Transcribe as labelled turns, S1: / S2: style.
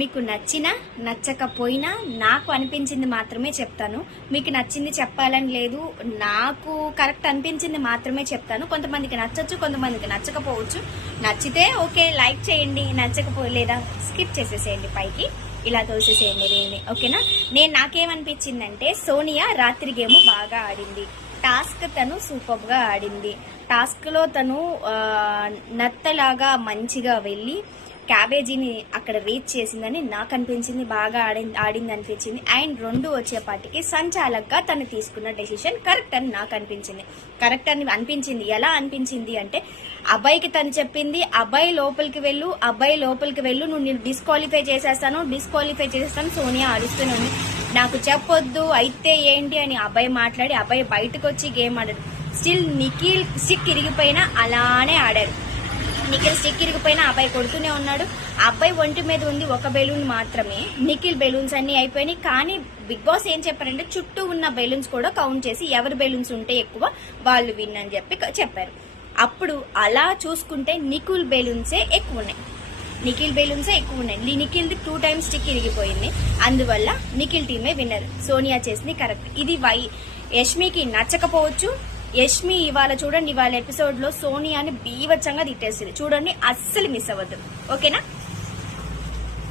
S1: మీకు నచ్చినా నచ్చకపోయినా నాకు అనిపించింది మాత్రమే చెప్తాను. మీకు నచ్చింది చెప్పాలని లేదు నాకు కరెక్ట్ అనిపించింది మాత్రమే చెప్తాను. కొంతమందికి నచ్చచ్చు కొంతమందికి నచ్చకపోవచ్చు. నచ్చితే ఓకే లైక్ చేయండి. నచ్చకపో లేదా స్కిప్ చేసేసేయండి పైకి. ఇలా తోసేసేయండి వీళ్ళని ఓకేనా? నేను నాకేమనిపించిందంటే సోనియా రాత్రి గేమ్ బాగా ఆడింది. టాస్క్ తను సూపర్గా ఆడింది. టాస్క్లో తను నత్తలాగా మంచిగా వెళ్ళి క్యాబేజీని అక్కడ రీచ్ చేసిందని నాకు అనిపించింది బాగా ఆడి ఆడింది అనిపించింది అండ్ రెండు వచ్చేపాటికి సంచాలక్గా తను తీసుకున్న డెసిషన్ కరెక్ట్ అని నాకు అనిపించింది కరెక్ట్ అని అనిపించింది. ఎలా అనిపించింది అంటే అబ్బాయికి తను చెప్పింది అబ్బాయి లోపలికి వెళ్ళు అబ్బాయి లోపలికి వెళ్ళు నువ్వు నేను డిస్క్వాలిఫై చేసేస్తాను డిస్క్వాలిఫై చేసేస్తాను సోనియా ఆడిస్తూనే ఉంది. నాకు చెప్పొద్దు అయితే ఏంటి? అని అబ్బాయి మాట్లాడి అబ్బాయి బయటకు వచ్చి గేమ్ ఆడాడు. స్టిల్ నిఖిల్ సిక్ ఇరిగిపోయినా అలానే ఆడారు. నిఖిల్ స్టిక్ ఇరిగిపోయినా అబ్బాయి కొడుతూనే ఉన్నాడు. ఆ అబ్బాయి ఒంటి మీద ఉంది ఒక బెలూన్ మాత్రమే. నిఖిల్ బెలూన్స్ అన్ని అయిపోయినాయి. కానీ బిగ్ బాస్ ఏం చెప్పారంటే చుట్టూ ఉన్న బెలూన్స్ కూడా కౌంట్ చేసి ఎవరి బెలూన్స్ ఉంటే ఎక్కువ వాళ్ళు విన్ అని చెప్పి చెప్పారు. అప్పుడు అలా చూసుకుంటే నిఖిల్ బెలూన్సే ఎక్కువ ఉన్నాయి. నిఖిల్ బెలూన్సే ఎక్కువ ఉన్నాయి. నిఖిల్ది టూ టైమ్స్ స్టిక్ ఇరిగిపోయింది. అందువల్ల నిఖిల్ టీమే విన్నర్. సోనియా చేసింది కరెక్ట్. ఇది వై యష్మికి నచ్చకపోవచ్చు. యష్మి ఇవాళ చూడండి ఇవాళ ఎపిసోడ్లో సోనియాని బీవచ్చంగా తిట్టేసింది. చూడండి అస్సలు మిస్ అవ్వద్దు. ఓకేనా